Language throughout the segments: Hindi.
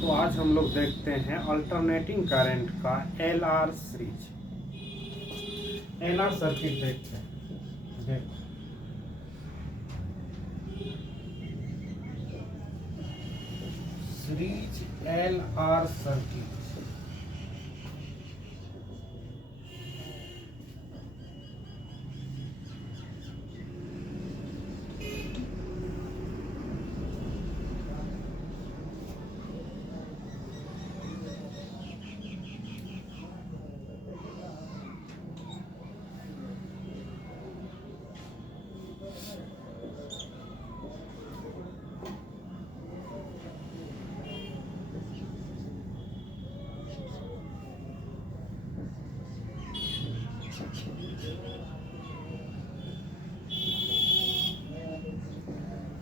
तो आज हम लोग देखते हैं अल्टरनेटिंग करंट का एलआर सीरीज। एलआर सर्किट देखते हैं। देखो सीरीज एलआर सर्किट।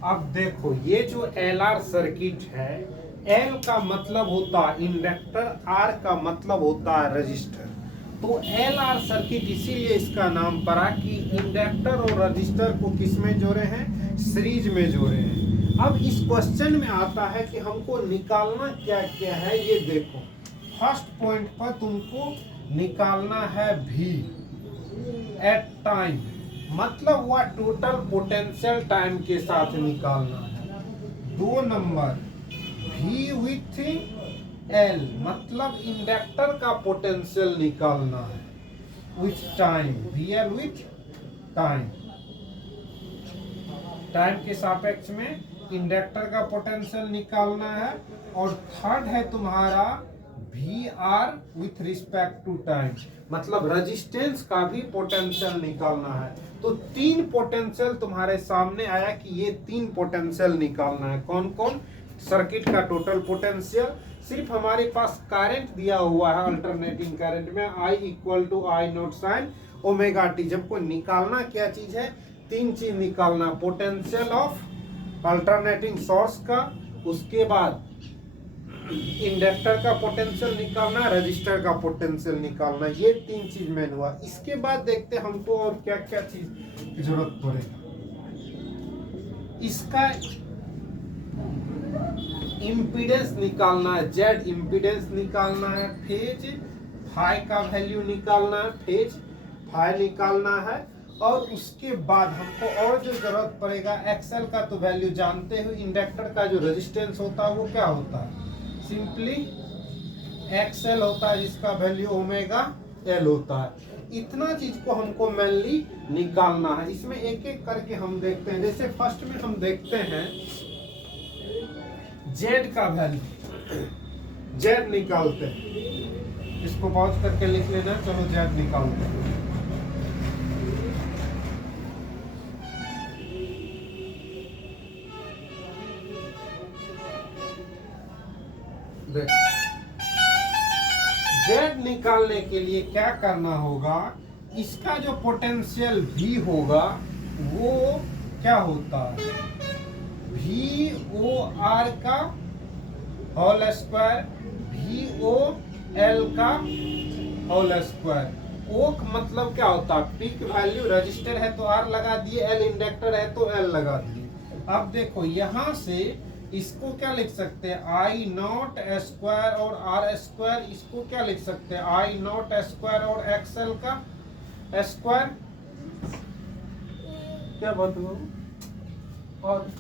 अब देखो ये जो एलआर सर्किट है, एल का मतलब होता है इंडक्टर, आर का मतलब होता है रजिस्टर। तो एलआर सर्किट इसीलिए इसका नाम पड़ा कि इंडक्टर और रजिस्टर को किस में जोड़े हैं, सीरीज में जोड़े हैं। अब इस क्वेश्चन में आता है कि हमको निकालना क्या क्या है। ये देखो फर्स्ट पॉइंट पर तुमको निकालना है V एट टाइम, मतलब वह टोटल पोटेंशियल टाइम के साथ निकालना है। 2 नंबर V विथ L, मतलब इंडक्टर का पोटेंशियल निकालना है with time, VL with time, time के सापेक्ष में इंडक्टर का पोटेंशियल निकालना है। और थर्ड है तुम्हारा VR with respect to time, मतलब रेजिस्टेंस का भी पोटेंशियल निकालना है। तो 3 पोटेंशियल तुम्हारे सामने आया कि ये 3 पोटेंशियल निकालना है। कौन कौन? सर्किट का टोटल पोटेंशियल, सिर्फ हमारे पास करंट दिया हुआ है अल्टरनेटिंग करंट में I equal to I naught sine omega t. जब को निकालना क्या चीज है, 3 चीज निकालना, पोटेंशियल ऑफ अल्टरनेटिंग सोर्स का, उसके बाद इंडक्टर का पोटेंशियल निकालना, रजिस्टर का पोटेंशियल निकालना। ये 3 चीज में हुआ। इसके बाद देखते हैं हमको और क्या क्या चीज की जरूरत पड़ेगा। इसका इम्पीडेंस निकालना है, जेड इम्पीडेंस निकालना है, फेज फाई का वैल्यू निकालना है, फेज फाई निकालना है। और उसके बाद हमको और जो जरूरत पड़ेगा, एक्सएल का तो वैल्यू जानते हो, इंडक्टर का जो रेजिस्टेंस होता है वो क्या होता है, सिंपली एक्सएल होता है, जिसका वैल्यू ओमेगा एल होता है। इतना चीज को हमको मेनली निकालना है। इसमें एक एक करके हम देखते हैं। जैसे फर्स्ट में हम देखते हैं जेड का वैल्यू, जेड निकालते हैं। इसको पॉज करके लिख लेना। चलो जेड निकालते हैं। जेड निकालने के लिए क्या करना होगा, इसका जो पोटेंशियल V होगा वो क्या होता है, VOR का होल स्क्वायर, VOL का होल स्क्वायर। ओ मतलब क्या होता है, पीक वैल्यू, रजिस्टर है तो R लगा दिए, L इंडक्टर है तो L लगा दिए। अब देखो यहां से इसको क्या लिख सकते हैं, I नॉट स्क्वायर और R स्क्वायर। इसको क्या लिख सकते हैं, I नॉट स्क्वायर और XL का स्क्वायर। क्या बात हो, और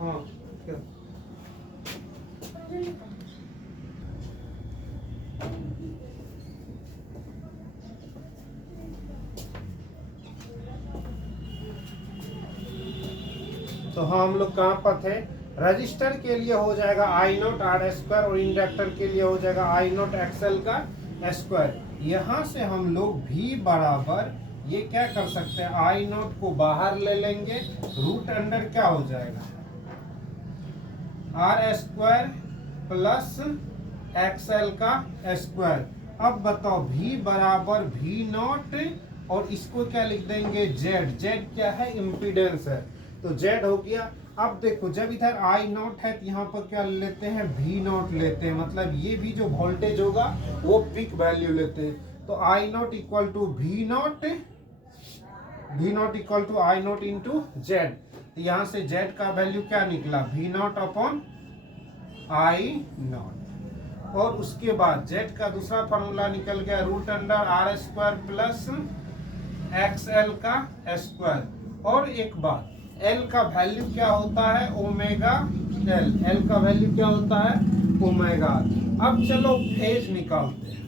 हाँ क्या, तो हाँ हम लोग कहाँ पर थे, रजिस्टर के लिए हो जाएगा I नॉट R स्क्वायर और इंडक्टर के लिए हो जाएगा I नॉट XL का स्क्वायर। यहाँ से हम लोग V बराबर ये क्या कर सकते हैं, I नॉट को बाहर ले लेंगे, रूट अंडर क्या हो जाएगा, R स्क्वायर प्लस XL का स्क्वायर। अब बताओ V बराबर V नॉट, और इसको क्या लिख देंगे, Z। Z क्या है, इम्पीडेंस है, तो Z हो गया। अब देखो जब इधर I नॉट है तो यहाँ पर क्या लेते हैं, V नॉट लेते हैं, मतलब ये भी जो वोल्टेज होगा वो पीक वैल्यू लेते हैं। तो I naught equal to V naught, V naught equal to I naught into Z। तो यहाँ से Z का वैल्यू क्या निकला, V not upon I not. और उसके बाद जेड का दूसरा फॉर्मूला निकल गया √r² प्लस XL का स्क्वायर। और एक बात, L का वैल्यू क्या होता है ओमेगा L, L का वैल्यू क्या होता है ओमेगा। अब चलो फेज निकालते हैं।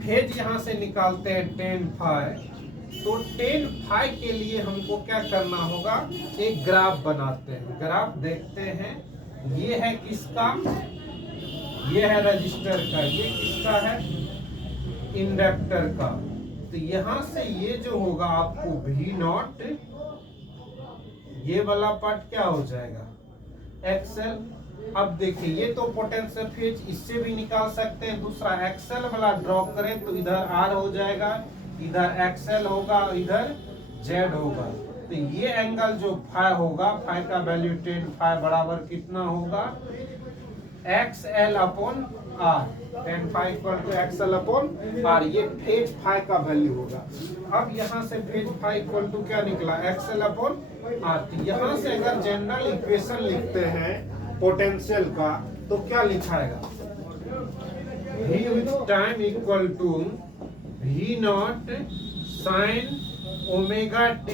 फेज यहां से निकालते हैं tan phi। तो tan phi के लिए हमको क्या करना होगा, एक ग्राफ बनाते हैं। ग्राफ देखते हैं, ये है किसका, ये है रजिस्टर का, ये किसका है इंडक्टर का। तो यहां से ये जो होगा आपको V0, ये वाला पार्ट क्या हो जाएगा XL। अब देखिए ये तो पोटेंशियल फेज, इससे भी निकाल सकते हैं। दूसरा XL वाला ड्रॉ करें तो इधर R हो जाएगा, इधर XL होगा, इधर Z होगा। तो ये एंगल जो फाई होगा, फाई का वैल्यू tan phi बराबर कितना होगा XL upon R। tan phi equal to XL upon R, ये फेज फाई का वैल्यू होगा। अब यहाँ से फेज फाई इक्वल टू क्या निकला XL अपॉन R। तो यहाँ से अगर जनरल इक्वेशन लिखते हैं पोटेंशियल का तो क्या लिखाएगा, V with time equal to V0 sin omega t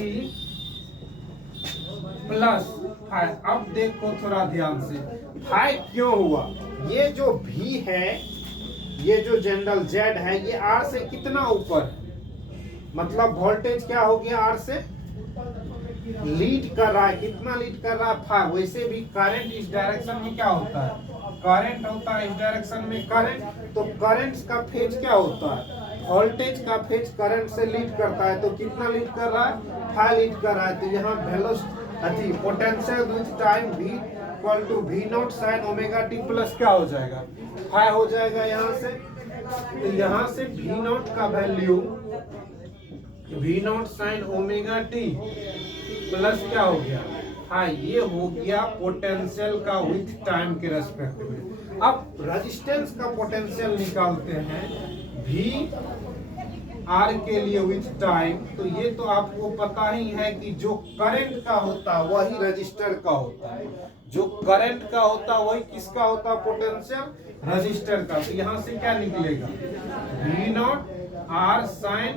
plus phi. अब देखो थोड़ा ध्यान से, फाई क्यों हुआ, ये जो V है, ये जो जनरल Z है, ये R से कितना ऊपर, मतलब वोल्टेज क्या हो गया R से लीड कर रहा है। कितना लीड कर रहा है फाई। वैसे भी करंट इस डायरेक्शन में क्या होता है, करंट होता है इस डायरेक्शन में करंट। तो करंट का फेज क्या होता है, वोल्टेज का फेज करंट से लीड करता है। तो कितना लीड कर रहा है, फाई लीड कर रहा है। तो यहाँ velocity potential with time V equal to V0 sin omega t plus क्या हो जाएगा फाई हो जाएगा यहाँ से। तो यहाँ से V0 का value V0 sin omega t plus क्या हो गया हाँ, ये हो गया पोटेंशियल का विथ टाइम के रेस्पेक्ट में। अब रेजिस्टेंस का पोटेंशियल निकालते हैं V R के लिए विथ टाइम। तो ये तो आपको पता ही है कि जो करंट का होता है वही रजिस्टर का होता है, जो करंट का होता है वही किसका होता है पोटेंशियल रजिस्टर का। तो यहाँ से क्या निकलेगा V0 R sin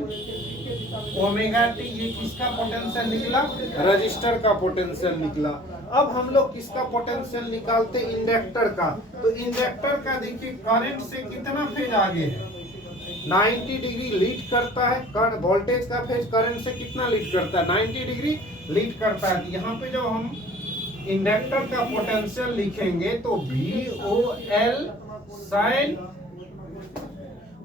omega t, ये किसका पोटेंशियल निकला रजिस्टर का पोटेंशियल निकला। अब हम लोग किसका पोटेंशियल निकालते इंडक्टर का। तो इंडक्टर का देखिए करंट से कितना फेज आगे है 90 डिग्री लीड करता है। वोल्टेज का फेज करंट से कितना लीड करता है 90 डिग्री लीड करता है। यहाँ पे जब हम इंडक्टर का पोटेंशियल लिखेंगे तो VOL sin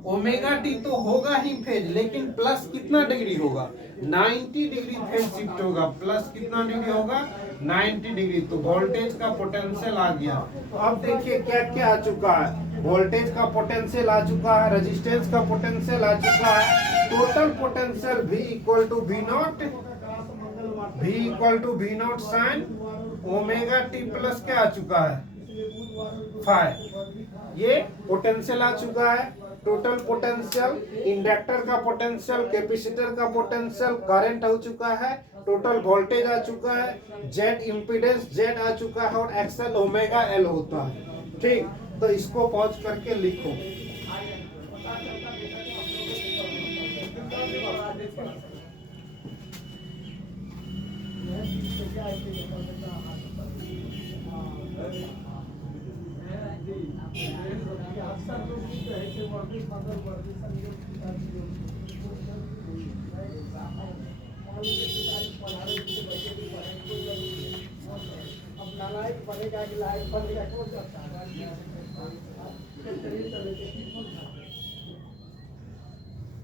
ओमेगा टी तो होगा ही फेज, लेकिन प्लस कितना डिग्री होगा 90 डिग्री फेज शिफ्ट होगा। प्लस कितना डिग्री होगा 90 डिग्री। तो वोल्टेज का पोटेंशियल आ गया। तो अब देखिए क्या क्या आ चुका है, वोल्टेज का पोटेंशियल आ चुका है, रेजिस्टेंस का पोटेंशियल आ चुका है। Total potential V equal to V0 sin omega t plus क्या आ चुका है फाई। ये पोटेंशियल आ चुका है। टोटल पोटेंशियल इंडक्टर का पोटेंशियल, कैपेसिटर का पोटेंशियल, करंट हो चुका है, टोटल वोल्टेज आ चुका है, जेड इम्पीडेंस जेड आ चुका है और एक्सएल ओमेगा एल होता है। ठीक, तो इसको पॉज करके लिखो।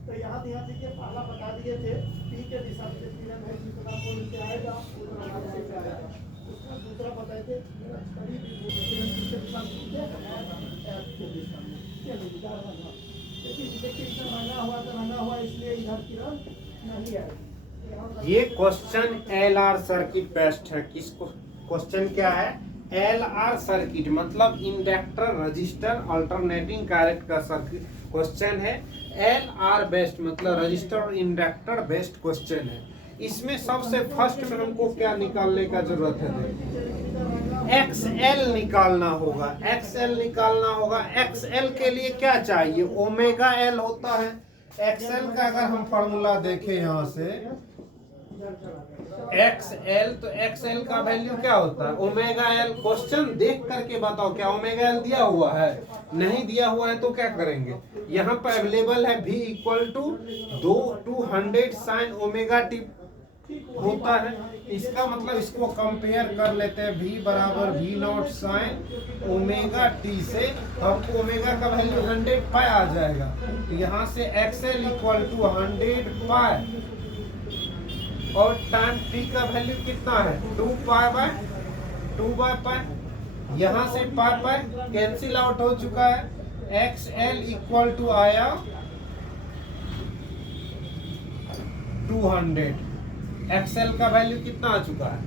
तो यहाँ देखिए पहला बता दिए थे पी के दिशा से आएगा, दूसरा बताए थे रंगा हुआ इसलिए इधर किरण नहीं आएगी। ये क्वेश्चन LR सर्किट बेस्ड है। किस क्वेश्चन क्या है LR सर्किट, मतलब इंडक्टर रजिस्टर अल्टरनेटिंग करंट का सर्किट क्वेश्चन है। LR बेस्ड मतलब रजिस्टर और इंडक्टर बेस्ड क्वेश्चन है। इसमें सबसे फर्स्ट में हमको क्या निकालने का जरूरत है, XL निकालना होगा, XL निकालना होगा। XL के लिए क्या चाहिए, ओमेगा L होता है। XL का अगर हम फॉर्मूला देखें यहाँ से XL, तो XL का वैल्यू क्या होता है, ओमेगा L। क्वेश्चन देख करके बताओ क्या ओमेगा L दिया हुआ है, नहीं दिया हुआ है तो क्या करेंगे, यहाँ पर अवेलेबल है V equal to 200 sine omega t होता है। इसका मतलब इसको कंपेयर कर लेते हैं, V बराबर V0 साइन ओमेगा टी से हमको ओमेगा का वैल्यू 100 पाई आ जाएगा। तो यहाँ से XL इक्वल टू 100 पाई और टाइम टी का वैल्यू कितना है 2 पाई बाय 2 बाय पाई। यहाँ से पाई पाई कैंसिल आउट हो चुका है। XL इक्वल टू आया 200। XL का वैल्यू कितना आ चुका है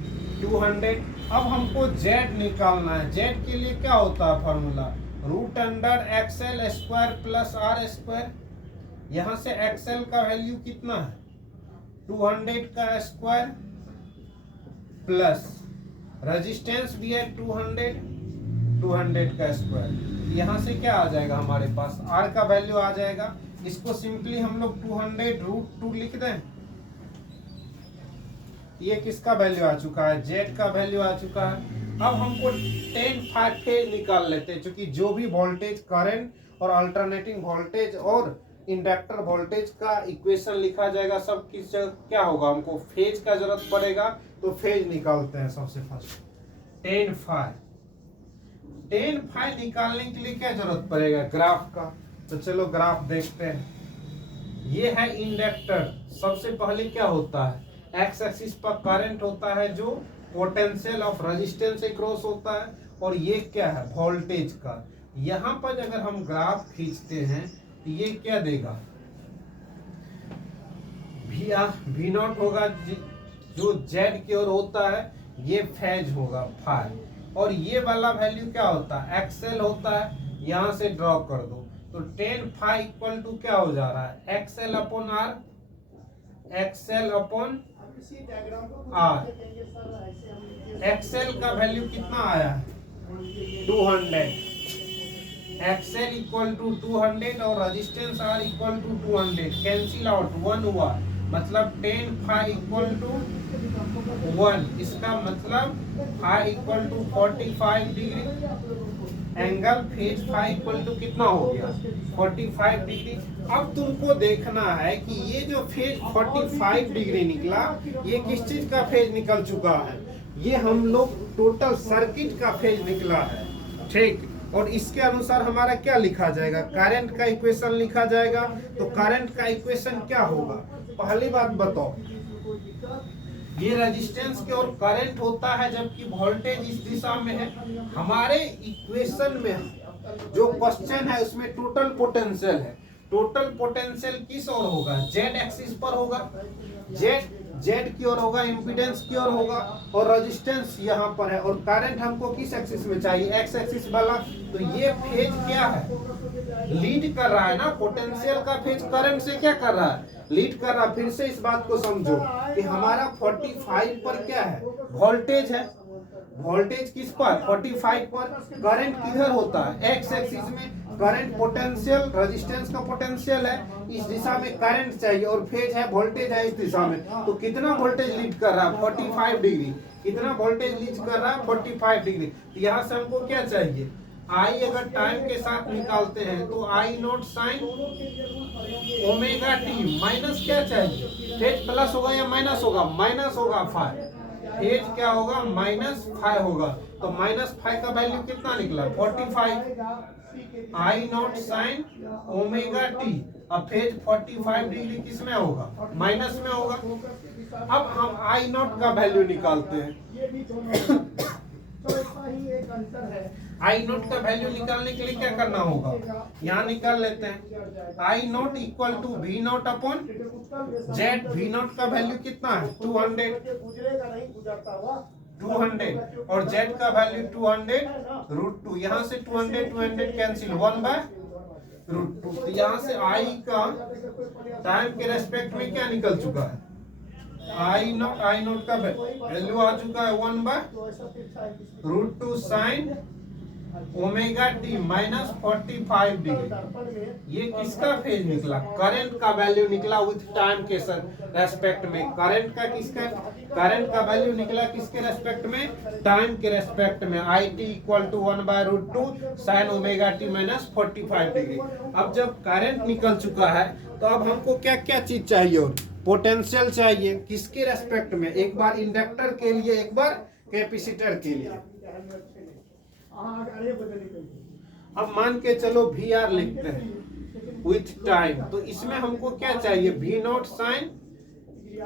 200। अब हमको Z निकालना है। Z के लिए क्या होता है formula, root under XL square plus R square. यहाँ से XL का वैल्यू कितना है 200 का स्क्वायर प्लस रेजिस्टेंस भी है 200 का स्क्वायर। यहाँ से क्या आ जाएगा हमारे पास R का वैल्यू आ जाएगा। इसको सिंपली हम लोग 200√2 लिख दें। ये किसका वैल्यू आ चुका है, Z का वैल्यू आ चुका है। अब हमको 10 फेज निकाल लेते हैं, क्योंकि जो भी वोल्टेज करंट और अल्टरनेटिंग वोल्टेज और इंडक्टर वोल्टेज का इक्वेशन लिखा जाएगा सब किस जगह क्या होगा, हमको फेज का जरूरत पड़ेगा। तो फेज निकालते हैं सबसे फर्स्ट 10 फाई निकालने के लिए क्या जरूरत पड़ेगा, ग्राफ का। तो चलो ग्राफ देखते हैं। ये है इंडक्टर। सबसे पहले क्या होता है, एक्स एक्सिस पर करंट होता है जो पोटेंशियल ऑफ रेजिस्टेंस से क्रॉस होता है, और ये क्या है वोल्टेज का। यहाँ पर अगर हम ग्राफ खींचते हैं तो ये क्या देगा, V0 होगा जो Z की ओर होता है, ये फेज होगा फाई, और ये वाला वैल्यू क्या होता है XL होता है। यहाँ से ड्रॉ कर दो तो 10 फाई इक्वल टू क्या हो जा रहा है XL upon R, XL upon R। XL का वैल्यू कितना आया 200, XL इक्वल टू 200 और resistance R equal to 200। Cancel out 1 हुआ, मतलब 10 फाई इक्वल टू 1। इसका मतलब phi equal to 45 degree. Angle phase phi equal to कितना हो गया 45 डिग्री। अब तुमको देखना है कि ये जो फेज 45 डिग्री निकला, ये किस चीज का फेज निकल चुका है, ये हम लोग टोटल सर्किट का फेज निकला है, ठीक। और इसके अनुसार हमारा क्या लिखा जाएगा, करंट का इक्वेशन लिखा जाएगा। तो करंट का इक्वेशन क्या होगा, पहली बात बताओ, ये रेजिस्टेंस की ओर करंट होता है जबकि वोल्टेज इस दिशा में है। हमारे इक्वेशन में जो क्वेश्चन है उसमें टोटल पोटेंशियल है। टोटल पोटेंशियल किस ओर होगा, Z एक्सिस पर होगा, Z की ओर होगा, इम्पीडेंस की ओर होगा, और रेजिस्टेंस यहाँ पर है। और करंट हमको किस एक्सिस में चाहिए, X एक्सिस वाला। तो ये फेज क्या है, लीड कर रहा है ना, पोटेंशियल का फेज करंट से क्या कर रहा है, लीड कर रहा है। फिर से इस बात को समझो कि हमारा 45 पर क्या है, वोल्टेज है। वोल्टेज किस पर 45 पर, करंट किधर होता है X एक्सिस में। करंट पोटेंशियल, रेजिस्टेंस का पोटेंशियल है, इस दिशा में करंट चाहिए, और फेज है वोल्टेज है इस दिशा में। तो कितना वोल्टेज लीड कर रहा है 45 डिग्री। कितना वोल्टेज लीड कर रहा है 45 डिग्री। तो यहाँ से हमको क्या चाहिए, आई अगर टाइम के साथ निकालते हैं तो I0 sign omega t minus क्या चाहिए, फेज प्लस होगा या माइनस होगा, माइनस होगा फाई। फेज क्या होगा -5 होगा। तो -5 का वैल्यू कितना निकला 45। I0 sign omega T. अब फेज 45 डिग्री किस में होगा, माइनस में होगा। अब हम I0 का वैल्यू निकालते हैं। I0 का वैल्यू निकालने के लिए क्या करना होगा, यहाँ निकाल लेते हैं। I0 equal to V0 upon Z। V0 का वैल्यू कितना है 200 और Z का वैल्यू 200√2। यहाँ से 200 कैंसिल 1/√2। तो यहाँ से I का टाइम के रेस्पेक्ट में क्या निकल चुका है आई नोट का वैल्यू आ चुका है 1 तो ऐसा फिक्स है root two sine omega t minus 45 degree. दर्पण में ये किसका फेज निकला? करंट का वैल्यू निकला विथ टाइम के रेस्पेक्ट में। करंट का वैल्यू निकला किसके रेस्पेक्ट में? टाइम के रेस्पेक्ट में। I t equal to 1/√2 sine omega t minus 45 degree. अब जब करंट निकल चुका है तो अब हमको क्या क्या चीज चाहिए? और पोटेंशियल चाहिए। किसके रेस्पेक्ट में? एक बार इंडक्टर के लिए, एक बार कैपेसिटर के लिए। अब मान के चलो वी आर लिखते हैं विथ टाइम, तो इसमें हमको क्या चाहिए? V naught sine.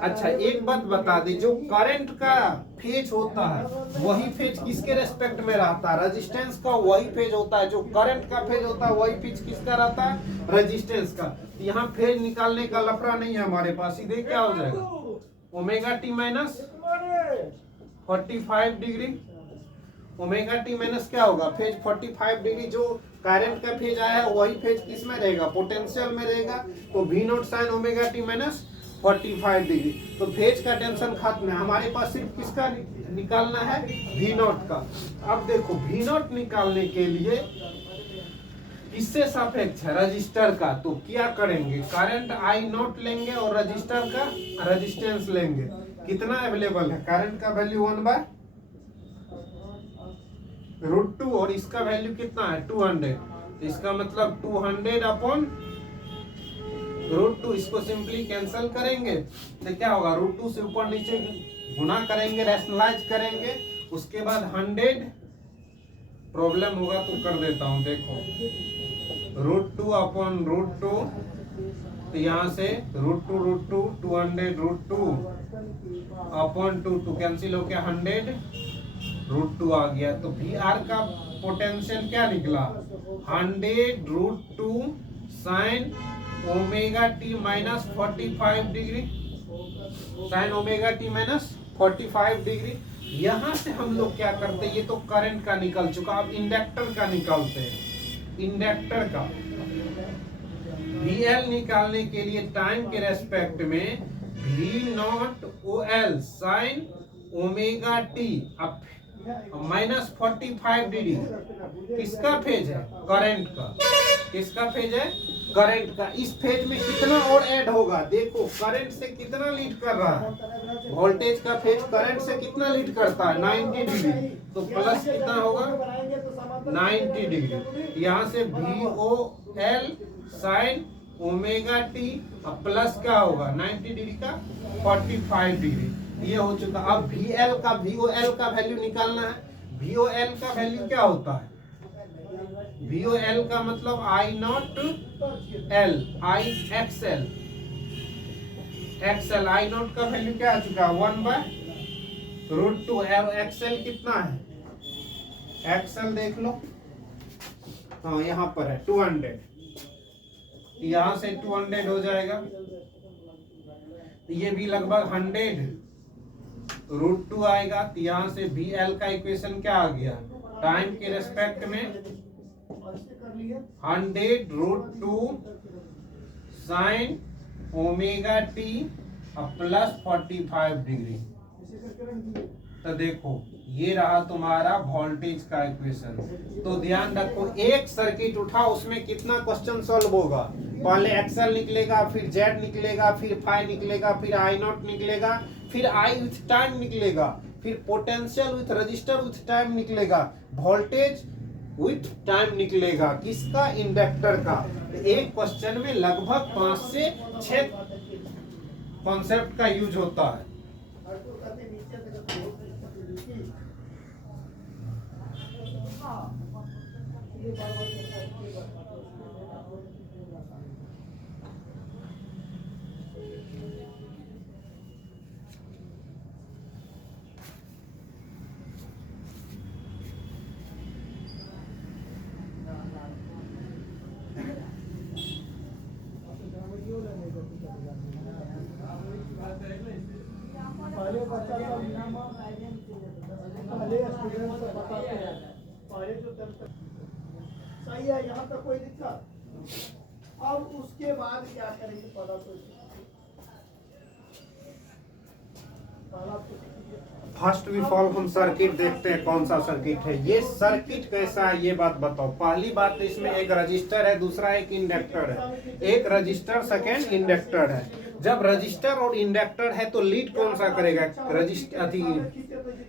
अच्छा एक बात बता दे, जो करंट का फेज होता है वही फेज किसके रेस्पेक्ट में रहता है? रेजिस्टेंस का वही फेज होता है। जो करंट का फेज होता है वही फेज किसका रहता है? रेजिस्टेंस का। यहाँ फेज निकालने का लफड़ा नहीं है हमारे पास। सीधे क्या हो जाएगा? Omega t minus 45 degree. Omega t minus क्या होगा? Phase 45 degree. जो करंट का फेज आया है वही फेज किस में रहेगा? पोटेंशियल में रहेगा। तो V naught sine omega t minus 45 degree. तो फेज का टेंशन खत्म है। हमारे पास सिर्फ किसका निकालना है? वी नॉट का। अब देखो वी नॉट निकालने के लिए किससे सापेक्ष है? रजिस्टर का। तो क्या करेंगे? करंट आई नॉट लेंगे और रजिस्टर का रेजिस्टेंस लेंगे। कितना अवेलेबल है? करंट का वैल्यू 1/√2 और इसका वैल्यू कितना है? 200। तो इसका मतलब 200 अपॉन √2। इसको सिंपली कैंसिल करेंगे तो क्या होगा? √2 से ऊपर नीचे गुना करेंगे, रैशनलाइज करेंगे। उसके बाद 100 प्रॉब्लम होगा तो कर देता हूं। देखो √2 अपॉन √2, तो यहाँ से √2 200 √2 अपॉन 2 कैंसिल हो गया, 100 √2 आ गया। तो वी आर का पोटेंशियल क्या निकला? 100 √2 sign omega t minus 45 degree. Sign omega t minus 45 degree. यहां से हम लोग क्या करते हैं? ये तो करंट का निकल चुका। अब इंडक्टर का निकालते हैं। इंडक्टर का VL निकालने के लिए टाइम के रेस्पेक्ट में V not OL sign omega t minus 45 degree. किसका फेज है? करंट का। किसका फेज है? करंट का। इस फेज में कितना और ऐड होगा? देखो करंट से कितना लीड कर रहा है? वोल्टेज का फेज करंट से कितना लीड करता है? 90 डिग्री। तो प्लस कितना होगा? 90 डिग्री। यहाँ से VOL sine omega t plus क्या होगा? 90 डिग्री का 45 डिग्री। ये हो चुका। अब VL का VOL का वैल्यू निकालना है। VOL का वैल्यू क्या होता है? VOL का मतलब I naught L I XL. I naught का वैल्यू क्या आ चुका? 1/√2। एक्सएल कितना है? एक्सएल देख लो। हाँ यहाँ पर है 200। यहाँ से 200 हो जाएगा। तो ये भी लगभग 100 √2 आएगा। तो यहाँ से VL का इक्वेशन क्या आ गया? टाइम के रेस्पेक्ट में 100 √2 sign omega t plus 45 degree. तो देखो ये रहा तुम्हारा वोल्टेज का इक्वेशन। तो ध्यान रखो, एक सर्किट उठा उसमें कितना क्वेश्चन सॉल्व होगा? पहले एक्सएल निकलेगा, फिर जेड निकलेगा, फिर फाई निकलेगा, फिर आई नॉट निकलेगा, फिर आई विथ टाइम निकलेगा, फिर potential with register with time निकलेगा, वोल्टेज विथ टाइम निकलेगा। किसका? इंडक्टर का। एक क्वेश्चन में लगभग 5 से 6 कॉन्सेप्ट का यूज होता है। सही है, यहाँ तक कोई दिक्कत? अब उसके बाद क्या करेंगे? पता तो फर्स्ट वी फॉल हम सर्किट देखते हैं कौन सा सर्किट है। ये सर्किट कैसा है ये बात बताओ। पहली बात इसमें एक रजिस्टर है, दूसरा एक इंडक्टर है। एक रजिस्टर सेकेंड इंडक्टर है। जब रजिस्टर और इंडक्टर है तो लीड कौन सा करेगा? रजिस्टर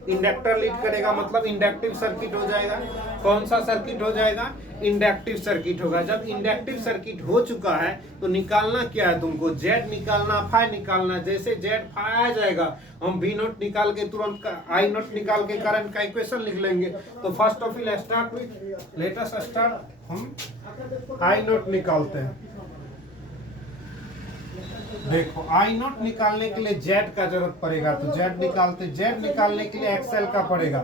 इंडक्टर लीड करेगा, मतलब इंडक्टिव सर्किट हो जाएगा। कौन सा सर्किट हो जाएगा? इंडक्टिव सर्किट होगा। जब इंडक्टिव सर्किट हो चुका है तो निकालना क्या है तुमको? जेड निकालना, फाई निकालना। जैसे जेड फाई आ जाएगा हम वी नोट निकाल के तुरंत आई नोट निकाल के करंट का इक्वेशन लिख लेंगे। तो first of all start with let us start, हम आई नोट निकालते हैं। देखो आई नोट निकालने के लिए जेड का जरूरत पड़ेगा तो जेड निकालते। जेड निकालने के लिए एक्सएल का पड़ेगा,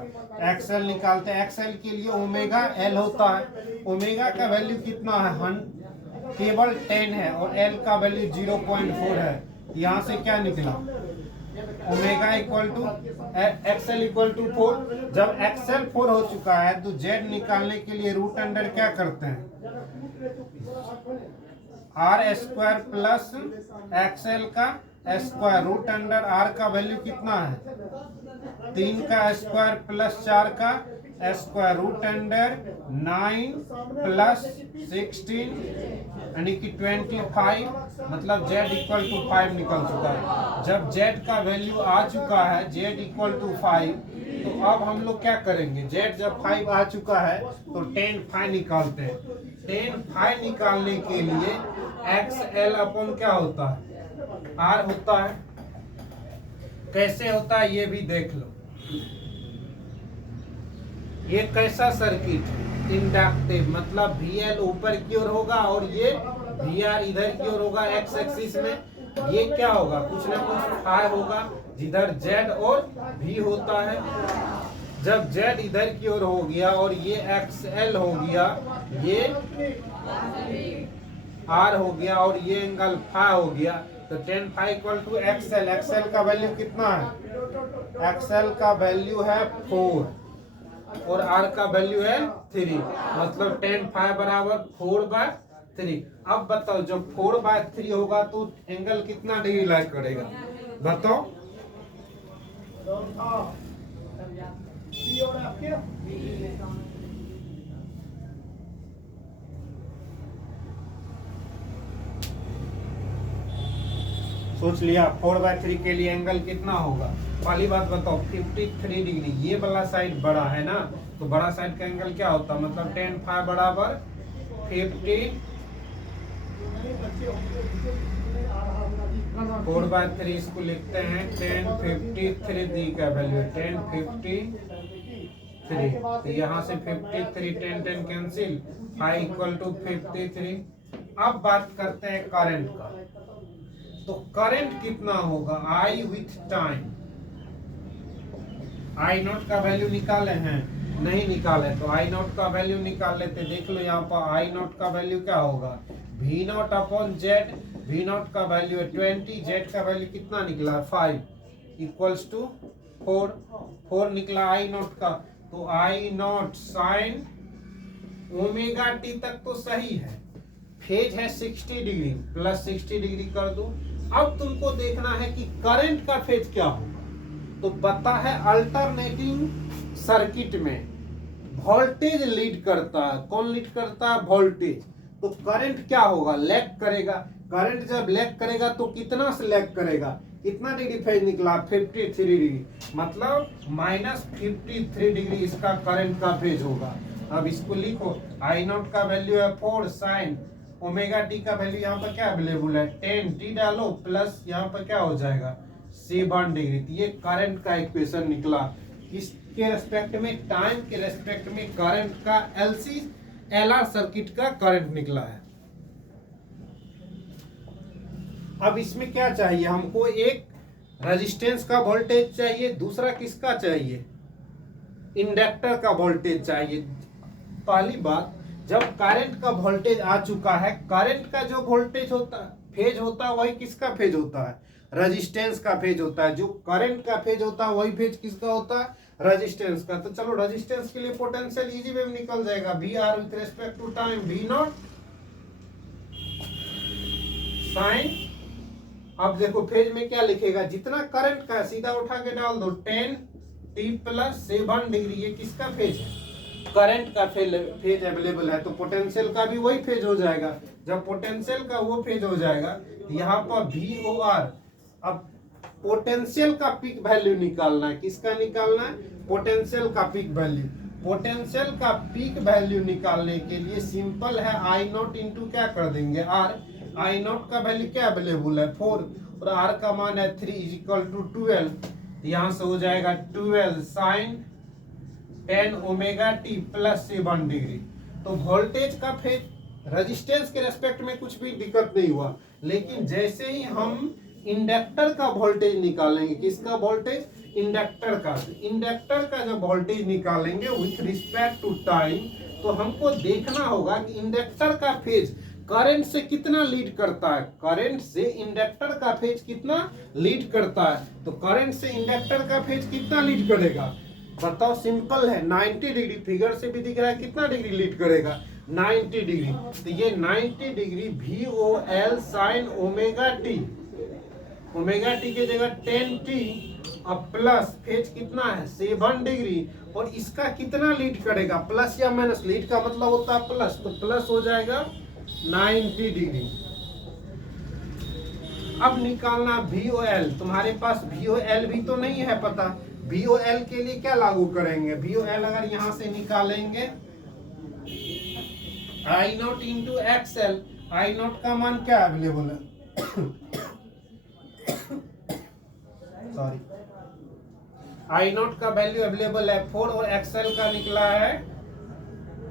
एक्सएल निकालते। एक्सएल के लिए ओमेगा एल होता है। ओमेगा का वैल्यू कितना है? केवल 10 है और एल का वैल्यू 0.4 है। यहाँ से क्या निकला? Omega equal to XL equal to 4। जब एक्सएल 4 हो चुका है तो जेड निकालने के लिए रूट अंडर क्या करते हैं? आर स्क्वायर प्लस एक्सएल का स्क्वायर। रूट अंडर आर का वैल्यू कितना है? 3 का स्क्वायर प्लस 4 का स्क्वायर। रूट अंडर 9 प्लस 16 यानी कि 25, मतलब जेड इक्वल टू 5 निकल चुका है। जब जेड का वैल्यू आ चुका है जेड इक्वल टू 5, तो अब हम लोग क्या करेंगे? जेड जब 5 आ चुका है तो 10 फाई निकालते हैं। 10 फाई निकालने के लिए एक्स एल अपॉन क्या होता है? आर होता है। कैसे होता है ये भी देख लो। ये कैसा सर्किट? इंडक्टिव, मतलब वी एल ऊपर की ओर होगा और ये वी आर इधर की ओर होगा एक्स एक्सिस में। ये क्या होगा? कुछ ना कुछ फाई होगा जिधर जेड और वी होता है। जब जेड इधर की ओर हो गया और ये एक्स एल हो गया, ये आर हो गया और ये एंगल फाई हो गया, तो 10 phi equal to XL. XL का वैल्यू कितना है? एक्सएल का वैल्यू है 4 और आर का वैल्यू है 3, मतलब 10 फाई बराबर 4/3। अब बताओ जब 4/3 होगा तो एंगल कितना डिग्री लाई करेगा? बताओ। सोच लिया 4/3 के लिए एंगल कितना होगा? पहली बात बताओ 53 डिग्री। ये वाला साइड बड़ा है ना, तो बड़ा साइड का एंगल क्या होता है? मतलब 10 फाई बराबर 50। 4/3 इसको लिखते हैं 1053 दी का वैल्यू 1053। तो यहाँ से 53 10 कैंसिल, फाई इक्वल टू 53। अब बात करते हैं करंट का। तो करंट कितना होगा? आई विथ टाइम। आई नॉट का वैल्यू निकाले हैं? नहीं निकाले, तो आई नॉट का वैल्यू निकाल लेते। देख लो यहाँ पर आई नॉट का वैल्यू क्या होगा? V naught upon Z. V naught का वैल्यू है 20, जेड का वैल्यू कितना निकला? 5 इक्वल्स टू 4 निकला आई नॉट का। तो आई नॉट साइन ओमेगा टी तक तो सही है। फेज है 60 डिग्री, प्लस 60 डिग्री कर दो। अब तुमको देखना है कि करंट का फेज क्या होगा। तो पता है अल्टरनेटिंग सर्किट में वोल्टेज लीड करता है। कौन लीड करता है? वोल्टेज। तो करंट क्या होगा? लैग करेगा। करंट जब लैग करेगा तो कितना से लैग करेगा? कितना डिग्री फेज निकला? 53 डिग्री, मतलब -53 डिग्री इसका करंट का फेज होगा। अब इसको लिखो, आई नॉट का वैल्यू है 4 साइन ओमेगा टी का वैल्यू यहाँ पर क्या अवेलेबल है? 10 टी डालो प्लस यहाँ पर क्या हो जाएगा? 7 डिग्री। तो ये करंट का इक्वेशन निकला। किसके रेस्पेक्ट में? टाइम के रेस्पेक्ट में करंट का एलसी एलआर सर्किट का करंट निकला है। अब इसमें क्या चाहिए हमको? एक रेजिस्टेंस का वोल्टेज चाहिए, दूसरा किसका चाहिए? इंडक्टर का वोल्टेज चाहिए। पहली बात, जब करंट का वोल्टेज आ चुका है, करंट का जो वोल्टेज होता है फेज होता है वही किसका फेज होता है? रेजिस्टेंस का फेज होता है। जो करंट का फेज होता है वही फेज किसका होता है? रेजिस्टेंस का। तो चलो रेजिस्टेंस के लिए पोटेंशियल इजी वे में निकल जाएगा। V R with respect to time V naught sine अब देखो फेज में क्या लिखेगा, जितना करंट का है सीधा उठा के डाल दो 10 t प्लस 7 डिग्री। ये किसका फेज है, करंट का फेज अवेलेबल है, तो पोटेंशियल का भी वही फेज हो जाएगा। जब पोटेंशियल का वो फेज हो जाएगा तो यहाँ पर VOR, अब पोटेंशियल का पीक वैल्यू निकालना है। किसका निकालना है, पोटेंशियल का पीक वैल्यू। पोटेंशियल का पीक वैल्यू निकालने के लिए सिंपल है, आई नॉट इंटू क्या कर देंगे आर। आई नॉट का वैल्यू क्या अवेलेबल है 4 और आर का मान है 3 इज इक्वल टू 12। यहाँ से हो जाएगा 12 sine 10 omega t plus 7 degree. तो वोल्टेज का फेज रेजिस्टेंस के रेस्पेक्ट में कुछ भी दिक्कत नहीं हुआ, लेकिन जैसे ही हम इंडक्टर का वोल्टेज निकालेंगे, किसका वोल्टेज, इंडक्टर का, इंडक्टर का जब वोल्टेज निकालेंगे विथ रिस्पेक्ट टू टाइम, तो हमको देखना होगा कि इंडक्टर का फेज करंट से कितना लीड करता है। करंट से इंडक्टर का फेज कितना लीड करता है, तो करंट से इंडक्टर का फेज कितना लीड करेगा बताओ। सिंपल है, 90 डिग्री, फिगर से भी दिख रहा है कितना डिग्री लीड करेगा, 90 डिग्री। तो ये 90 degree VOL sine omega t, omega T के जगह 10t अब प्लस फेज कितना है 7 डिग्री, और इसका कितना लीड करेगा, प्लस या माइनस, लीड का मतलब होता है प्लस, तो प्लस हो जाएगा 90 डिग्री। अब निकालना VOL, तुम्हारे पास VOL भी तो नहीं है पता। VOL के लिए क्या लागू करेंगे, VOL अगर यहां से निकालेंगे I naught into XL, I naught का मान क्या अवेलेबल है सॉरी, आई नॉट का वैल्यू अवेलेबल है 4 और XL का निकला है,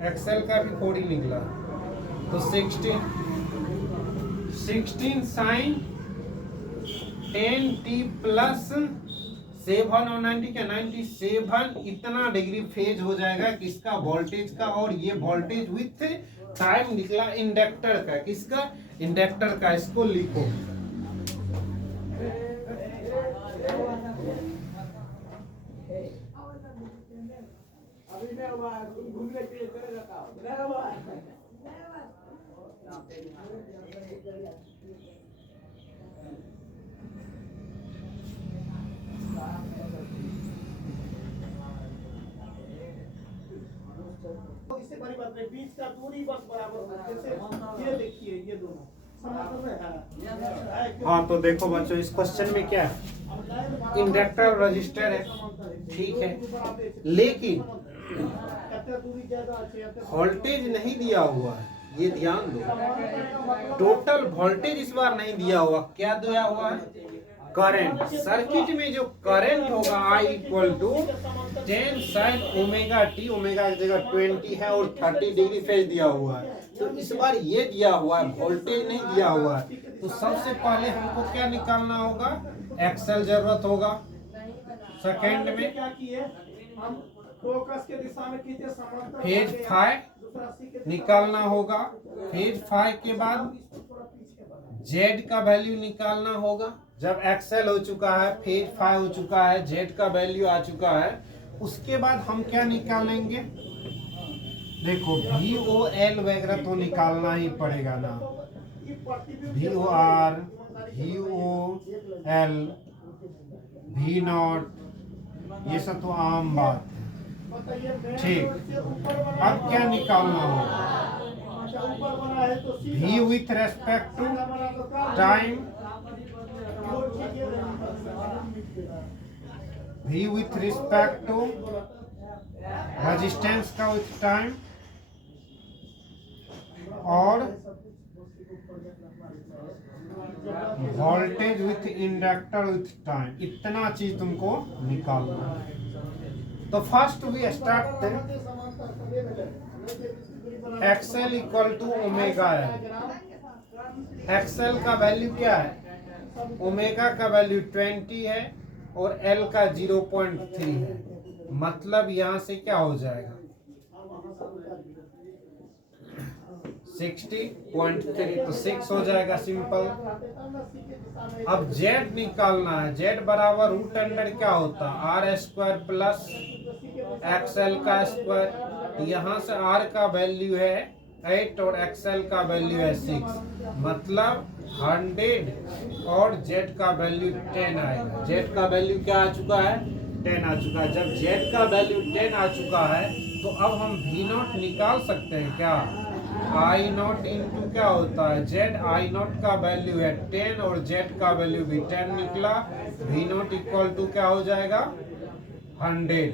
XL का भी 4 ही निकला, तो 16 साइन 10t प्लस 7 और 90 क्या 97 इतना डिग्री फेज हो जाएगा किसका, वोल्टेज का। और ये वोल्टेज विथ टाइम निकला इंडक्टर का, किसका, इंडक्टर का। इसको लिखो, इससे बड़ी बात नहीं, बीच का दूरी बस बराबर हो, जैसे ये देखिए ये दोनों समांतर है। हाँ तो देखो बच्चों, इस क्वेश्चन में क्या है, इंडक्टर और रजिस्टर है, ठीक है, लेकिन वोल्टेज नहीं दिया हुआ है, ये ध्यान दो। टोटल वोल्टेज इस बार नहीं दिया हुआ, क्या दिया हुआ है, करंट। सर्किट में जो करंट होगा I equal to 10 sine omega t, omega की जगह 20 है और 30 डिग्री फेज दिया हुआ है। तो इस बार ये दिया हुआ है, वोल्टेज नहीं दिया हुआ है। तो सबसे पहले हमको क्या निकालना होगा, XL जरूरत होगा। सेकेंड में क्या किए हम, फोकस के दिशा में खींचे समांतर, फेज 5 निकालना होगा। फेज 5 के बाद Z का वैल्यू निकालना होगा। जब XL हो चुका है, फेज 5 हो चुका है, Z का वैल्यू आ चुका है, उसके बाद हम क्या निकालेंगे, देखो VOL वगैरह तो निकालना ही पड़ेगा ना, VOR, VOL, V0, ये सब तो आम बात है, ठीक। अब क्या निकालना होगा, V with respect to time, V with respect to resistance का विथ टाइम, और voltage with inductor with time. इतना चीज तुमको निकालना है। तो first we start XL equal to omega है। XL का वैल्यू क्या है, ओमेगा का वैल्यू 20 है और L का 0.3 है, मतलब यहां से क्या हो जाएगा 60.3, तो 6 हो जाएगा सिंपल। अब Z निकालना है, Z बराबर रूट अंडर क्या होता है R स्क्वायर प्लस XL का स्क्वायर। यहाँ से R का वैल्यू है 8 और एक्सएल का वैल्यू है 6, मतलब 100 और जेड का वैल्यू 10 आएगा। जेड का वैल्यू क्या आ चुका है? 10 आ चुका है। जब जेड का वैल्यू 10 आ चुका है तो अब हम वी नॉट निकाल सकते हैं क्या? आई नॉट इंटू क्या होता है? जेड। आई नॉट का वैल्यू है 10 और जेड का वैल्यू भी 10 निकला। वी नॉट इक्वल टू क्या हो जाएगा? 100।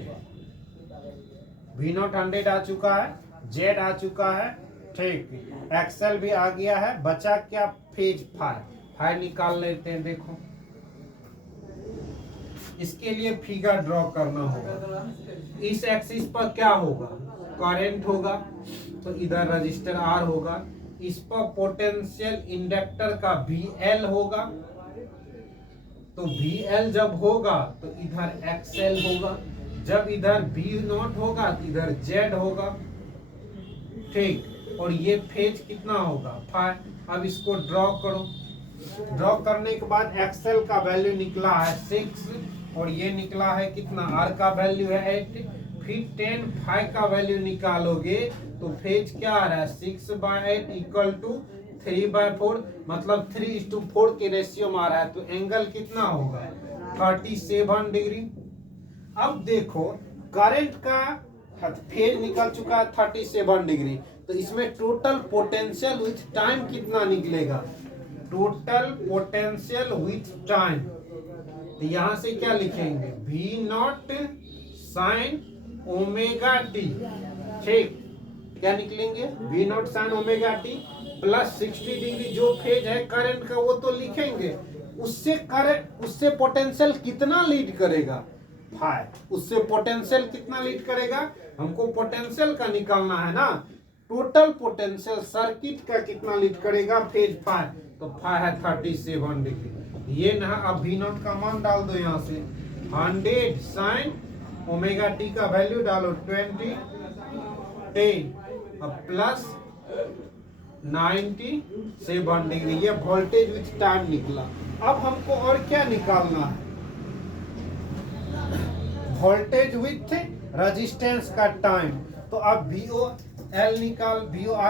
वी नॉट 100 आ चुका है, जेड आ चुका है, ठीक, एक्सेल भी आ गया है। बचा क्या? फेज फाइव निकाल लेते हैं। देखो इसके लिए फिगर ड्रॉ करना होगा। इस एक्सिस पर क्या होगा? करंट होगा, तो इधर रजिस्टर आर होगा। इस पर पोटेंशियल इंडक्टर का VL होगा, तो VL जब होगा तो इधर XL होगा। जब इधर V नॉट होगा तो इधर Z होगा, ठीक। और ये फेज कितना होगा? 5। अब इसको ड्रॉ करो। ड्रॉ करने के बाद एक्सेल का वैल्यू निकला है 6 और ये निकला है कितना? आर का वैल्यू है 8। फिर 10 5 का वैल्यू निकालोगे तो फेज क्या आ रहा है? 6/8 इक्वल टू 3/4, मतलब 3:4 के रेशियो में आ रहा है। तो एंगल कितना होगा? 37 डिग्री। अब देखो करंट का फेज निकल चुका है 37 डिग्री, तो इसमें टोटल पोटेंशियल विथ टाइम कितना निकलेगा? टोटल पोटेंशियल विथ टाइम, तो यहां से क्या लिखेंगे? V naught sine omega t, ठीक। क्या निकलेंगे? V naught sine omega t plus 60 degree. जो फेज है करंट का वो तो लिखेंगे, उससे पोटेंशियल कितना लीड करेगा? 5। उससे पोटेंशियल कितना लीड करेगा? हमको पोटेंशियल का निकालना है ना। टोटल पोटेंशियल सर्किट का कितना लीड करेगा? फेज 5, तो 5 है 37 डिग्री। ये ना, अब वी नॉट का मान डाल दो यहाँ से। 100 साइन ओमेगा टी का वैल्यू डालो 20 10, अब प्लस 97 डिग्री। ये वोल्टेज विथ टाइम निकला। अब हमको और क्या निकालना है? वोल्टेज विथ रेजिस्टेंस का टाइम। तो अब VOR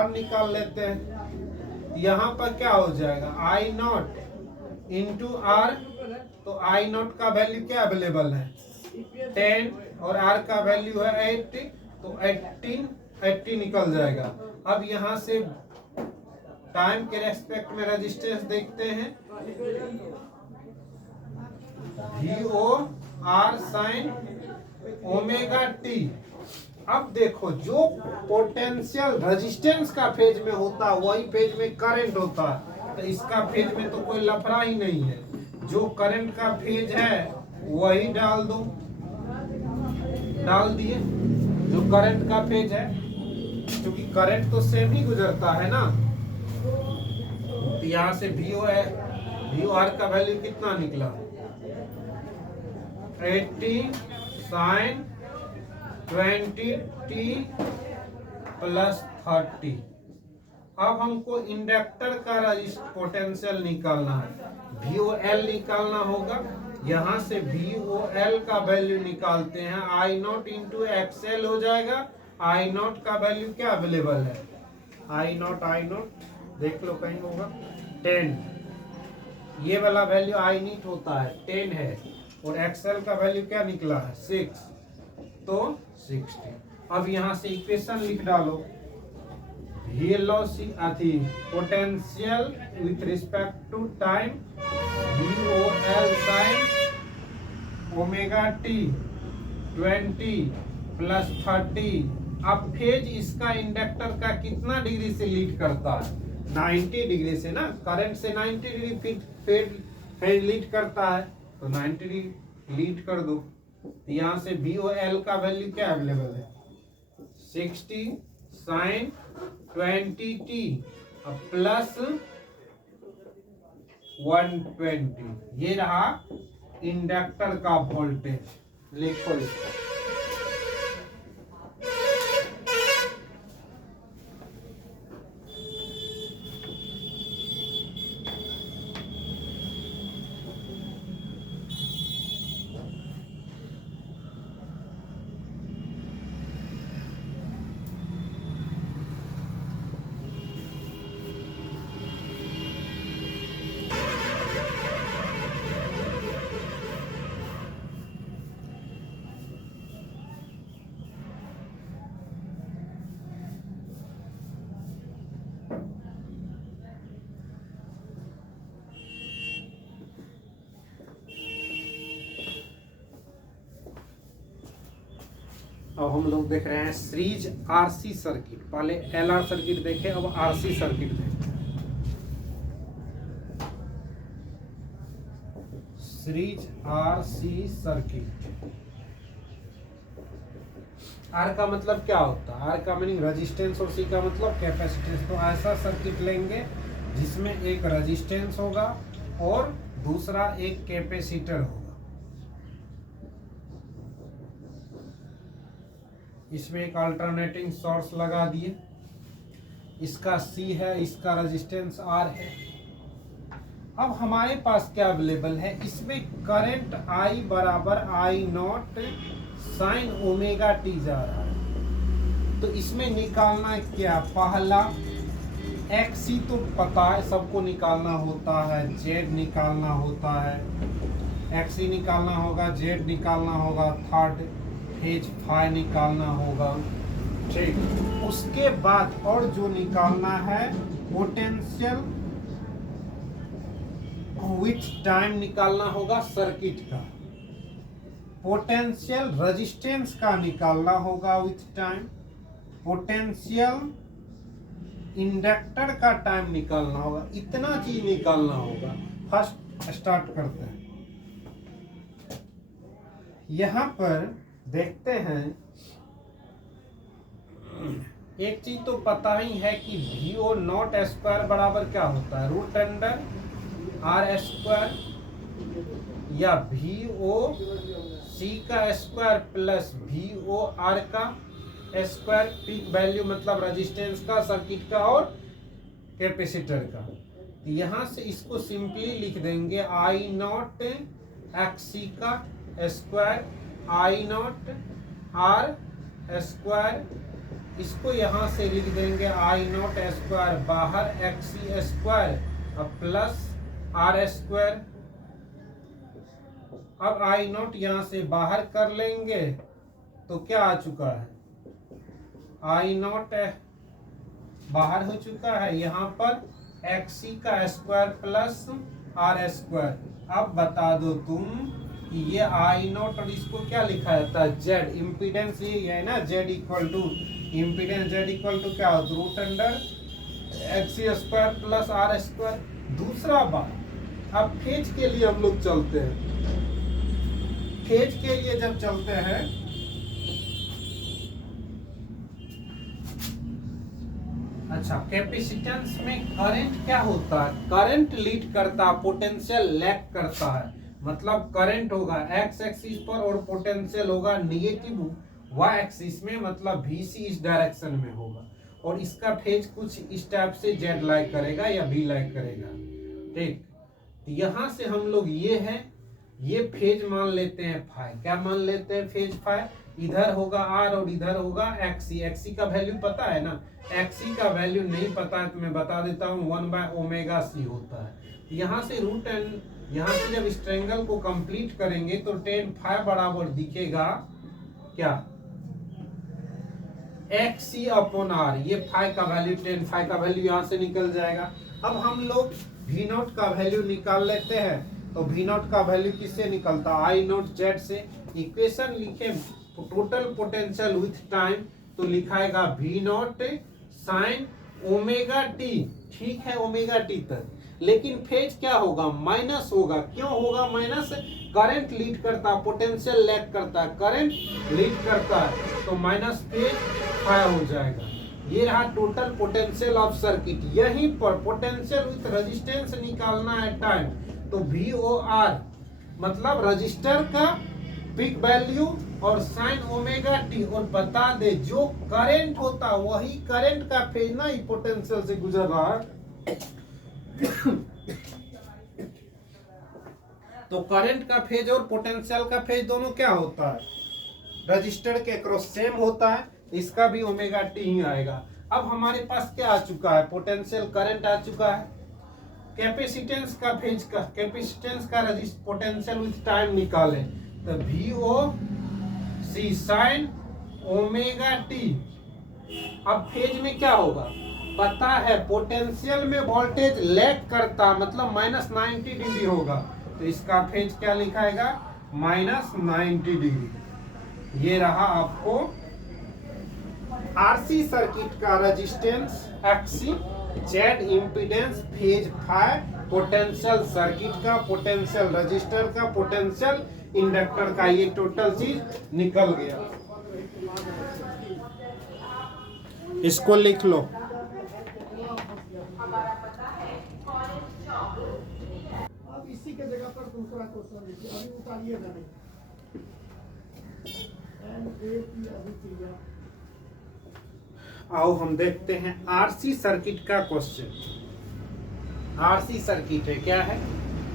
निकाल लेते हैं। यहाँ पर क्या हो जाएगा? I नॉट इंटू आर, तो I नॉट का वैल्यू क्या अवेलेबल है? 10 और R का वैल्यू है 8, तो 80 निकल जाएगा। अब यहाँ से टाइम के रेस्पेक्ट में रेजिस्टेंस देखते हैं। VOR sign omega T. अब देखो जो पोटेंशियल रेजिस्टेंस का फेज में होता है वही फेज में करंट होता है, तो इसका फेज में तो कोई लफड़ा ही नहीं है। जो करंट का फेज है वही डाल दो। डाल दिए जो करंट का फेज है, क्योंकि करंट तो सेम ही गुजरता है ना। तो यहाँ से VOR का वैल्यू कितना निकला? 80 साइन 20t प्लस 30। अब हमको इंडक्टर का पोटेंशियल निकालना है, VOL निकालना होगा। यहाँ से VOL का वैल्यू निकालते हैं, I नॉट इंटू XL हो जाएगा। I नॉट का वैल्यू क्या अवेलेबल है? I नॉट देख लो कहीं होगा 10। ये वाला वैल्यू I नॉट होता है 10 है, और XL का वैल्यू क्या निकला है? 6, तो 60। अब यहाँ से इक्वेशन लिख डालो। Velocity potential with respect to time VOL sine omega t 20 plus 30। अब फेज इसका इंडक्टर का कितना डिग्री से लीड करता है? 90 डिग्री से ना। करंट से 90 डिग्री फेज लीड करता है, तो 90 डिग्री लीड कर दो। तो यहाँ से VOL का वैल्यू क्या अवेलेबल है? 60 साइन 20t प्लस 120। ये रहा इंडक्टर का वोल्टेज। लिखो इसको। हम लोग देख रहे हैं सीरीज आरसी सर्किट। पहले एलआर सर्किट देखे, अब आरसी सर्किट देखें। Series RC circuit. आर का मतलब क्या होता है? आर का मीनिंग रेजिस्टेंस और सी का मतलब कैपेसिटेंस। तो ऐसा सर्किट लेंगे जिसमें एक रेजिस्टेंस होगा और दूसरा एक कैपेसिटर होगा। इसमें एक अल्टरनेटिंग सोर्स लगा दिए, इसका सी है, इसका रेजिस्टेंस आर है। अब हमारे पास क्या अवेलेबल है? इसमें करंट आई बराबर आई नॉट साइन ओमेगा टी जा रहा है। तो इसमें निकालना है क्या? पहला एक्सी तो पता है, सबको निकालना होता है, जेड निकालना होता है, एक्सी निकालना होगा, जेड निकालना होगा, थर्ड फेज फाई निकालना होगा, ठीक। उसके बाद और जो निकालना है पोटेंशियल विथ टाइम निकालना होगा सर्किट का, पोटेंशियल रेजिस्टेंस का निकालना होगा विथ टाइम, पोटेंशियल इंडक्टर का टाइम निकालना होगा। इतना चीज निकालना होगा। फर्स्ट स्टार्ट करते हैं। यहां पर देखते हैं, एक चीज तो पता ही है कि VO नॉट स्क्वायर बराबर क्या होता है? रूट अंडर आर स्क्वायर या VO C का स्क्वायर प्लस VO R का स्क्वायर। पीक वैल्यू मतलब रेजिस्टेंस का, सर्किट का और कैपेसिटर का। तो यहाँ से इसको सिंपली लिख देंगे आई नॉट XC का square, I not R square. इसको यहाँ से लिख देंगे आई नॉट स्क्वायर बाहर, XC square plus R square. अब आई नॉट यहाँ से बाहर कर लेंगे तो क्या आ चुका है? आई नॉट बाहर हो चुका है, यहाँ पर XC का स्क्वायर प्लस R स्क्वायर। अब बता दो तुम कि ये आई नॉट और इसको क्या लिखा जाता है? जेड। इम्पीडेंस ये है ना, Z equal to impedance, Z equal to क्या होता है? Root under XC square plus R square. दूसरा बात, अब फेज के लिए हम लोग चलते हैं। फेज के लिए जब चलते हैं, अच्छा, कैपेसिटेंस में करंट क्या होता है? करंट लीड करता, पोटेंशियल लैग करता है। मतलब करंट होगा एक्स एक्सिस पर और पोटेंशियल होगा नेगेटिव वाई एक्सिस में, मतलब VC इस डायरेक्शन में होगा। और इसका फेज कुछ इस टाइप से जेड लाइक करेगा या V लाइक करेगा, ठीक। यहां से हम लोग ये फेज मान लेते हैं फाई। क्या मान लेते हैं? Phase phi. इधर होगा R और इधर होगा XC। XC का वैल्यू पता है ना? XC का वैल्यू नहीं पता है तो मैं बता देता हूँ, 1/ωc होता है। यहाँ से रूट एंड यहाँ से जब इस ट्रायंगल को कंप्लीट करेंगे तो tan फाई बराबर दिखेगा क्या? XC upon R। ये फाई का वैल्यू, tan फाई का वैल्यू यहाँ से निकल जाएगा। अब हम लोग V नॉट का वैल्यू निकाल लेते हैं। तो V नॉट का वैल्यू किससे निकलता? आई नॉट जेड से। इक्वेशन लिखे टोटल पोटेंशियल विथ टाइम, तो लिखाएगा V not sine omega t, ठीक है, ओमेगा टी तक। लेकिन फेज क्या होगा? माइनस होगा। क्यों होगा माइनस? करंट लीड करता, पोटेंशियल लैग करता है, करंट लीड करता है, तो माइनस फेज फाई हो जाएगा। ये रहा टोटल पोटेंशियल ऑफ सर्किट। यहीं पर पोटेंशियल विथ रेजिस्टेंस निकालना है टाइम, तो VOR मतलब रजिस्टर का पीक वैल्यू और साइन ओमेगा टी। और बता दे जो करंट होता वही करंट का फेज ना ही पोटेंशियल से गुजर रहा है। तो करंट का फेज और पोटेंशियल का फेज दोनों क्या होता है? रजिस्टर के क्रॉस सेम होता है। इसका भी ओमेगा टी ही आएगा। अब हमारे पास क्या आ चुका है? पोटेंशियल करंट आ चुका है। कैपेसिटेंस का फेज का, कैपेसिटेंस का पोटेंशियल विथ टाइम निकालें तो VOC साइन ओमेगा टी। अब फेज में क्या होगा? पता है पोटेंशियल में वोल्टेज लैग करता, मतलब -90 डिग्री होगा, तो इसका फेज क्या लिखाएगा? -90 डिग्री। ये रहा आपको आरसी सर्किट का resistance XC, Z impedance, phase phi, potential circuit का, पोटेंशियल रजिस्टर का, पोटेंशियल इंडक्टर का, ये टोटल चीज निकल गया। इसको लिख लो। अब इसी के जगह पर दूसरा क्वेश्चन लिखिए, अभी उतारिएगा नहीं। NA की अभिक्रिया। आओ हम देखते हैं आरसी सर्किट का क्वेश्चन। आरसी सर्किट है, क्या है?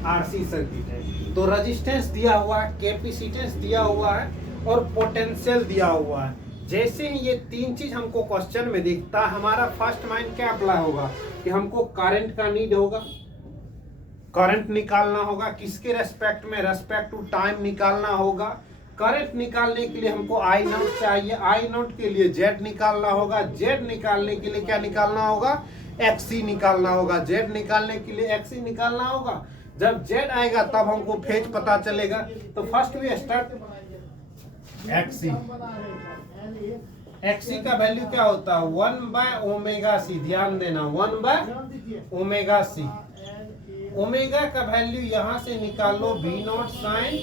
आरसी सर्किट है। तो रेजिस्टेंस दिया हुआ है, कैपेसिटेंस दिया हुआ है और पोटेंशियल दिया हुआ है। जैसे ही ये तीन चीज हमको क्वेश्चन में दिखता है, हमारा फर्स्ट माइंड क्या अप्लाई होगा कि हमको करंट का नीड होगा, करंट निकालना होगा। किसके रेस्पेक्ट में? रेस्पेक्ट टू टाइम निकालना होगा। करंट निकालने के लिए हमको आई नोट चाहिए, आई नोट के लिए जेड निकालना होगा, जेड निकालने के लिए क्या निकालना होगा? एक्सी निकालना होगा, जेड निकालने के लिए एक्सी निकालना होगा। जब जेड आएगा तब हमको फेज पता चलेगा। तो first we start XC. XC का वैल्यू क्या होता है? 1/ओमेगा सी। ध्यान देना, 1/ओमेगा सी। ओमेगा का वैल्यू यहाँ से निकालो, V naught sine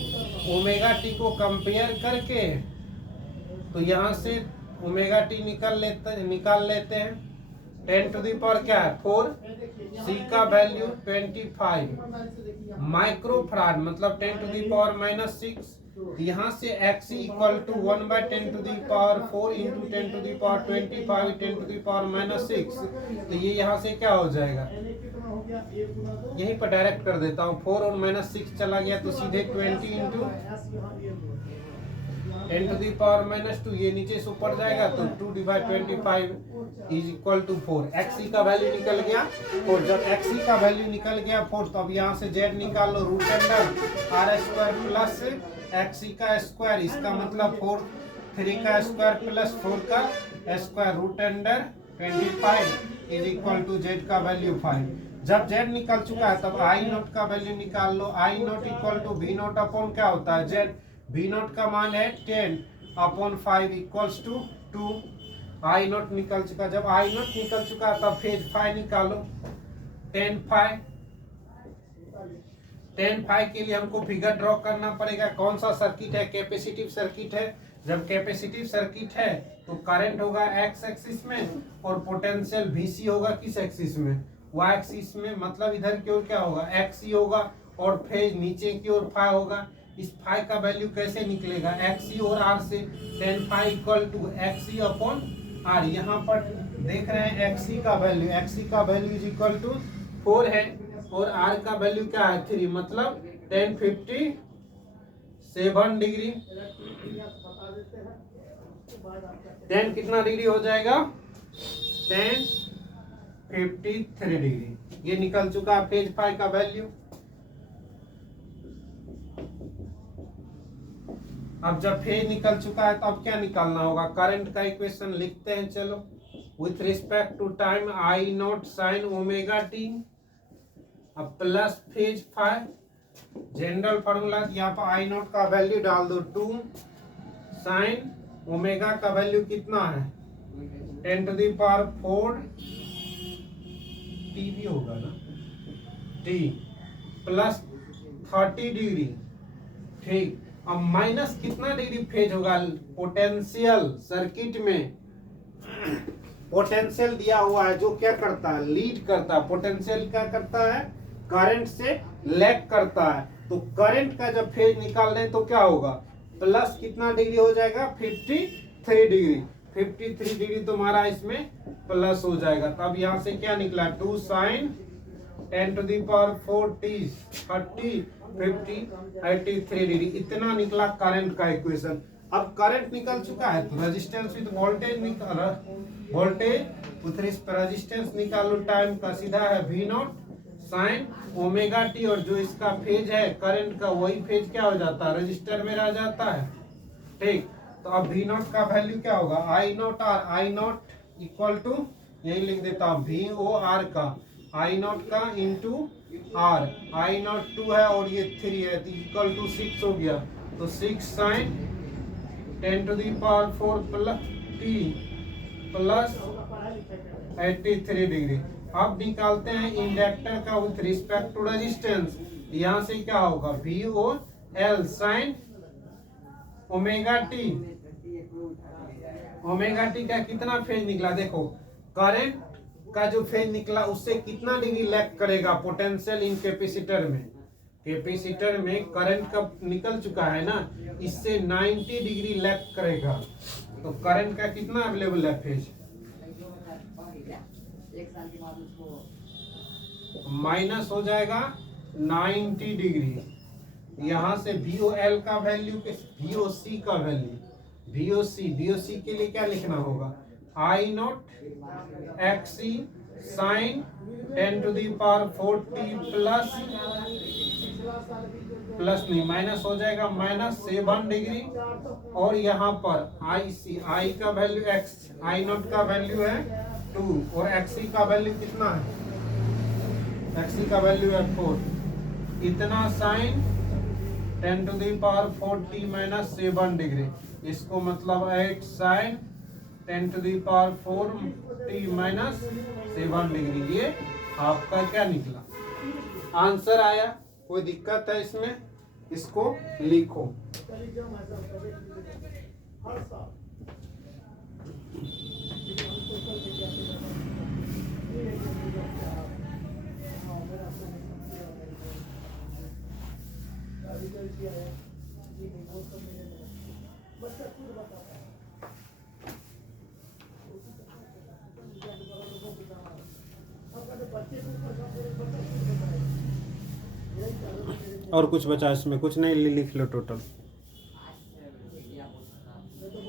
omega t को कंपेयर करके। तो यहाँ से ओमेगा टी निकाल लेते हैं। 10 टू द पावर क्या है? 4। सी का वैल्यू 25 माइक्रोफराड, मतलब 10 टू द पावर -6। यहाँ से XC equal to 1/10 to the power 4 into 10 to the power 25 10 to the power -6। तो ये यहाँ से क्या हो जाएगा? यहीं पर डायरेक्ट कर देता हूँ। 4 और -6 चला गया तो सीधे 20 इंटू 10 टू द पावर -2। ये नीचे से ऊपर जाएगा तो 2/25 इज इक्वल टू 4। एक्सी का वैल्यू निकल गया 4। जब एक्सी का वैल्यू निकल गया 4 तो अब यहाँ से जेड निकाल लो, root under R square plus एक्सी का स्क्वायर, इसका मतलब 4 3 का स्क्वायर प्लस 4 का square, root under 25 is equal to Z का वैल्यू 5। जब जेड निकल चुका है तब आई नोट का वैल्यू निकाल लो। I naught equal to V naught upon क्या होता है? जेड। वी नोट का मान है 10/5 इक्वल्स टू 2। आई नोट निकल चुका। जब आई नोट निकल चुका तब फेज फाई निकालो। 10 फाई के लिए हमको फिगर ड्रॉ करना पड़ेगा। कौन सा सर्किट है? कैपेसिटिव सर्किट है। जब कैपेसिटिव सर्किट है तो करंट होगा एक्स एक्सिस में और पोटेंशियल वीसी होगा किस एक्सिस में? वाई एक्सिस में। मतलब इधर की ओर क्या होगा? एक्सी होगा और फेज नीचे की ओर फाई होगा। इस फाई का वैल्यू कैसे निकलेगा? एक्सी और आर से। 10 phi equal to XC upon R. यहाँ पर देख रहे हैं एक्सी का वैल्यू, एक्सी का वैल्यू इज इक्वल टू 4 है और आर का वैल्यू क्या है? 3। मतलब 1057 डिग्री। 10 कितना डिग्री हो जाएगा? 1053 डिग्री। ये निकल चुका है फेज फाई का वैल्यू। अब जब फेज निकल चुका है तो अब क्या निकालना होगा? करंट का इक्वेशन लिखते हैं। चलो, with respect to time I naught sine omega T अब plus phase phi. General formula यहाँ पर आई नॉट का वैल्यू डाल दो 2 साइन ओमेगा का वैल्यू कितना है? 10 टू द पावर 4 टी भी होगा ना, टी प्लस 30 डिग्री। ठीक, अब माइनस कितना डिग्री फेज होगा? पोटेंशियल सर्किट में पोटेंशियल दिया हुआ है जो क्या करता है? लीड करता है। पोटेंशियल क्या करता है? करंट से लैग करता है। तो करंट का जब फेज निकाल रहे हैं तो क्या होगा? प्लस कितना डिग्री हो जाएगा? 53 डिग्री। 53 डिग्री तुम्हारा इसमें प्लस हो जाएगा। तब यहाँ से क्या निकला? 2 sine 10 to the power 4 t 30 50 83 degree. इतना निकला करंट का इक्वेशन। अब करंट निकल चुका है तो रेजिस्टेंस विद वोल्टेज निकाल, वोल्टेज विथ रेजिस्टेंस निकालो। टाइम का सीधा है V naught sine omega t और जो इसका फेज है करंट का वही फेज क्या हो जाता है? रजिस्टर में रह जाता है। ठीक, तो अब वी नॉट का वैल्यू क्या होगा? I naught R. I naught equal to यही लिख देता हूँ वी ओ आर का, आई नॉट का इंटू आर। आई नॉट 2 है और ये 3 है तो इक्वल टू 6 हो गया। तो 6 sine 10 to the power 4 plus t plus होगा पढ़ाई लिखाई कर रहे 83 डिग्री। अब निकालते हैं इंडक्टर का विथ रिस्पेक्ट टू रेजिस्टेंस। यहाँ से क्या होगा, V O L sine omega t. Omega t का कितना फेज निकला, देखो करंट का जो फेज निकला उससे कितना डिग्री लैग करेगा पोटेंशियल इन कैपेसिटर में। कैपेसिटर में करंट का निकल चुका है ना, इससे 90 डिग्री लैग करेगा। तो करंट का कितना अवेलेबल है फेज, माइनस हो जाएगा 90 डिग्री। यहाँ से VOL का वैल्यू, VOC का वैल्यू, VOC के लिए क्या लिखना होगा, I naught XC sine 10 to the power 40 plus नहीं माइनस हो जाएगा -7 डिग्री। और यहाँ पर I का वैल्यू X, I नॉट का वैल्यू है 2 और XC का वैल्यू कितना है, XC का वैल्यू है 4। इतना sine 10 to the power 40 -7 degree, इसको मतलब 8 sine 10 to the power 40 -7 degree. ये आपका क्या निकला, आंसर आया। कोई दिक्कत है इसमें, इसको लिखो। हर साल बच्चा खुद बताता है। और कुछ बचा इसमें, कुछ नहीं लिख लो टोटल।